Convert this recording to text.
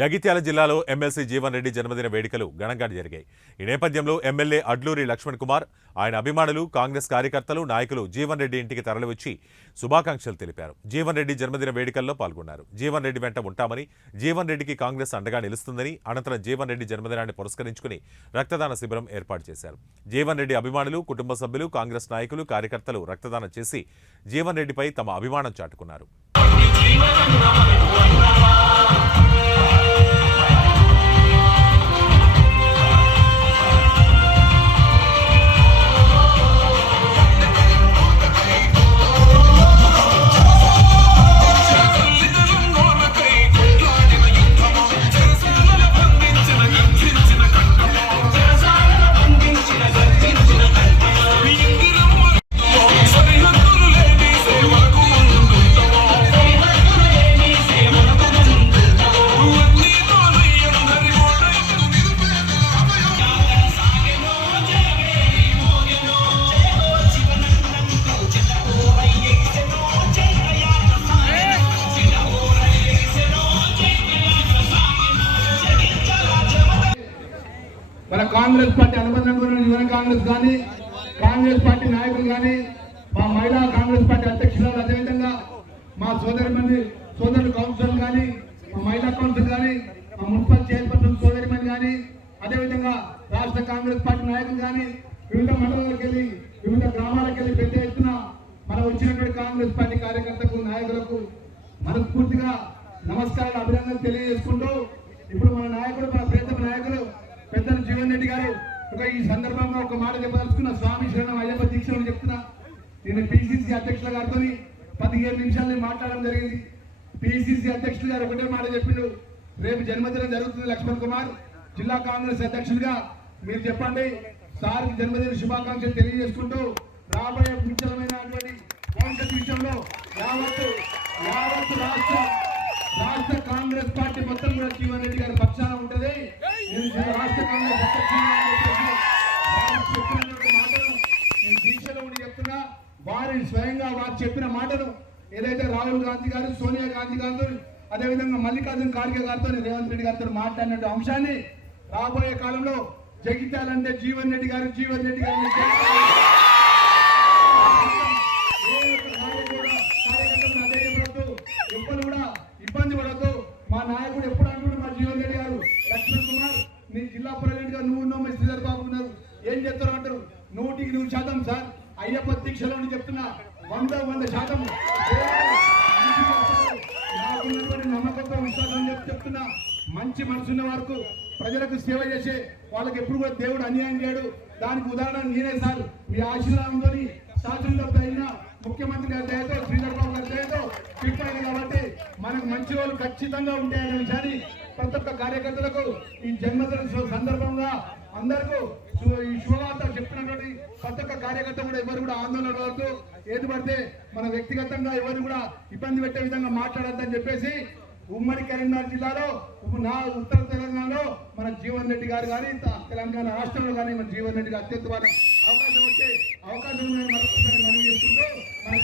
జగిత్యాల జిల్లాలో ఎమ్మెల్సీ జీవన్ రెడ్డి జన్మదిన వేడుకలు ఘనంగా జరిగాయి. ఈ నేపథ్యంలో ఎమ్మెల్యే అడ్లూరి లక్ష్మణ్ కుమార్, ఆయన అభిమానులు, కాంగ్రెస్ కార్యకర్తలు, నాయకులు జీవన్ రెడ్డి ఇంటికి తరలివచ్చి శుభాకాంక్షలు తెలిపారు. జీవన్ రెడ్డి జన్మదిన వేడుకల్లో పాల్గొన్నారు. జీవన్ రెడ్డి వెంట ఉంటామని, జీవన్ రెడ్డికి కాంగ్రెస్ అండగా నిలుస్తుందని, అనంతరం జీవన్ రెడ్డి జన్మదినాన్ని పురస్కరించుకుని రక్తదాన శిబిరం ఏర్పాటు చేశారు. జీవన్ రెడ్డి అభిమానులు, కుటుంబ సభ్యులు, కాంగ్రెస్ నాయకులు, కార్యకర్తలు రక్తదానం చేసి జీవన్ రెడ్డిపై తమ అభిమానం చాటుకున్నారు. మన కాంగ్రెస్ పార్టీ అనుబంధంగా ఉన్న యువ కాంగ్రెస్ కానీ, కాంగ్రెస్ పార్టీ నాయకులు కానీ, మా మహిళా కాంగ్రెస్ పార్టీ అధ్యక్షులు, అదేవిధంగా మా సోదరులు కౌన్సిల్ కానీ, మా మహిళా కౌన్సిల్ కానీ, మా మున్సిపల్ చైర్పర్సన్ సోదరిమణి కానీ, అదేవిధంగా రాష్ట్ర కాంగ్రెస్ పార్టీ నాయకులు కానీ, వివిధ మండలాలకు వెళ్ళి, వివిధ గ్రామాలకు వెళ్ళి పెద్ద ఎత్తున మనం వచ్చినటువంటి కాంగ్రెస్ పార్టీ కార్యకర్తలకు, నాయకులకు మనస్ఫూర్తిగా నమస్కారాలు, అభినందనలు తెలియజేసుకుంటూ, ఇప్పుడు మన నాయకుడు, మన ప్రియతమ నాయకులు పెద్దలు జీవన్ రెడ్డి గారు ఈ సందర్భంగా ఒక మాట చెప్పదలుచుకున్న. స్వామి శరణం అయ్యప్ప దీక్షలు చెప్తున్నా. నేను పిసిసి అధ్యక్షుల గారితో 15 నిమిషాలు మాట్లాడడం జరిగింది. పిసిసి అధ్యక్షులు గారు ఒకటే మాట చెప్పిండు, రేపు జన్మదినం జరుగుతుంది లక్ష్మణ్ కుమార్, జిల్లా కాంగ్రెస్ అధ్యక్షుడిగా మీరు చెప్పండి, సార్కి జన్మదిన శుభాకాంక్షలు తెలియజేసుకుంటూ రాబోయే ముఖ్యమైనటువంటి భవిష్యత్ విషయంలో యావత్తు రాష్ట్ర కాంగ్రెస్ పార్టీ మొత్తం కూడా జీవన్ రెడ్డి గారి పక్షాన ఉంటుంది. రాష్ట్ర కాంగ్రెస్ చెప్పినటువంటి మాటను నేను దీక్షలో ఉండి చెప్తున్నా. వారి స్వయంగా వారు చెప్పిన మాటను ఏదైతే రాహుల్ గాంధీ గారు, సోనియా గాంధీ గారితో, అదేవిధంగా మల్లికార్జున ఖార్గే గారితో, రేవంత్ రెడ్డి గారితో మాట్లాడినట్టు అంశాన్ని రాబోయే కాలంలో జగిత్యాలంటే జీవన్ రెడ్డి గారు ఎప్పుడు కూడా ఇబ్బంది పడద్దు. మా నాయకుడు ఎప్పుడు అంటున్నాడు, మా జీవన్ రెడ్డి గారు, లక్ష్మణ్ కుమార్ నీ జిల్లా ప్రెసిడెంట్ గా నువ్వు ఉన్నావు, శ్రీధర్ బాబు ఉన్నారు, ఏం చెప్తారు అంటారు. 100% సార్ అయ్యప్ప దీక్షలో చెప్తున్నా, 100% నాకున్నటువంటి నమ్మకంతో విశ్వాసం చెప్తున్నా. మంచి మనసున్న వరకు ప్రజలకు సేవ చేసే వాళ్ళకి ఎప్పుడు కూడా దేవుడు అన్యాయం చేయడు. దానికి ఉదాహరణ నేనే సార్. మీ ఆశీర్వాదంతో శాసనసభ అయిన ముఖ్యమంత్రి గారి దయతో, శ్రీధర్ బాబు గారి దయతో ఫిట్ అయింది కాబట్టి మనకు మంచి వాళ్ళు ఖచ్చితంగా ఉంటాయనే విషయాన్ని ప్రతి ఒక్క కార్యకర్తలకు ఈ జన్మదిన సందర్భంగా అందరికీ ఈ శుభవార్త చెప్పినటువంటి ప్రతి ఒక్క కార్యకర్త కూడా ఎవరు కూడా ఆందోళన పడుతూ ఏది పడితే మన వ్యక్తిగతంగా ఎవరు కూడా ఇబ్బంది పెట్టే విధంగా మాట్లాడద్దని చెప్పేసి ఉమ్మడి కరీంనగర్ జిల్లాలో, ఉత్తర తెలంగాణలో మన జీవన్ రెడ్డి గారు కానీ, తెలంగాణ రాష్ట్రంలో కానీ మన జీవన్ రెడ్డి గారు అత్యంత అవకాశం ఉందని మరొకసారి మనం చేసుకుంటూ మన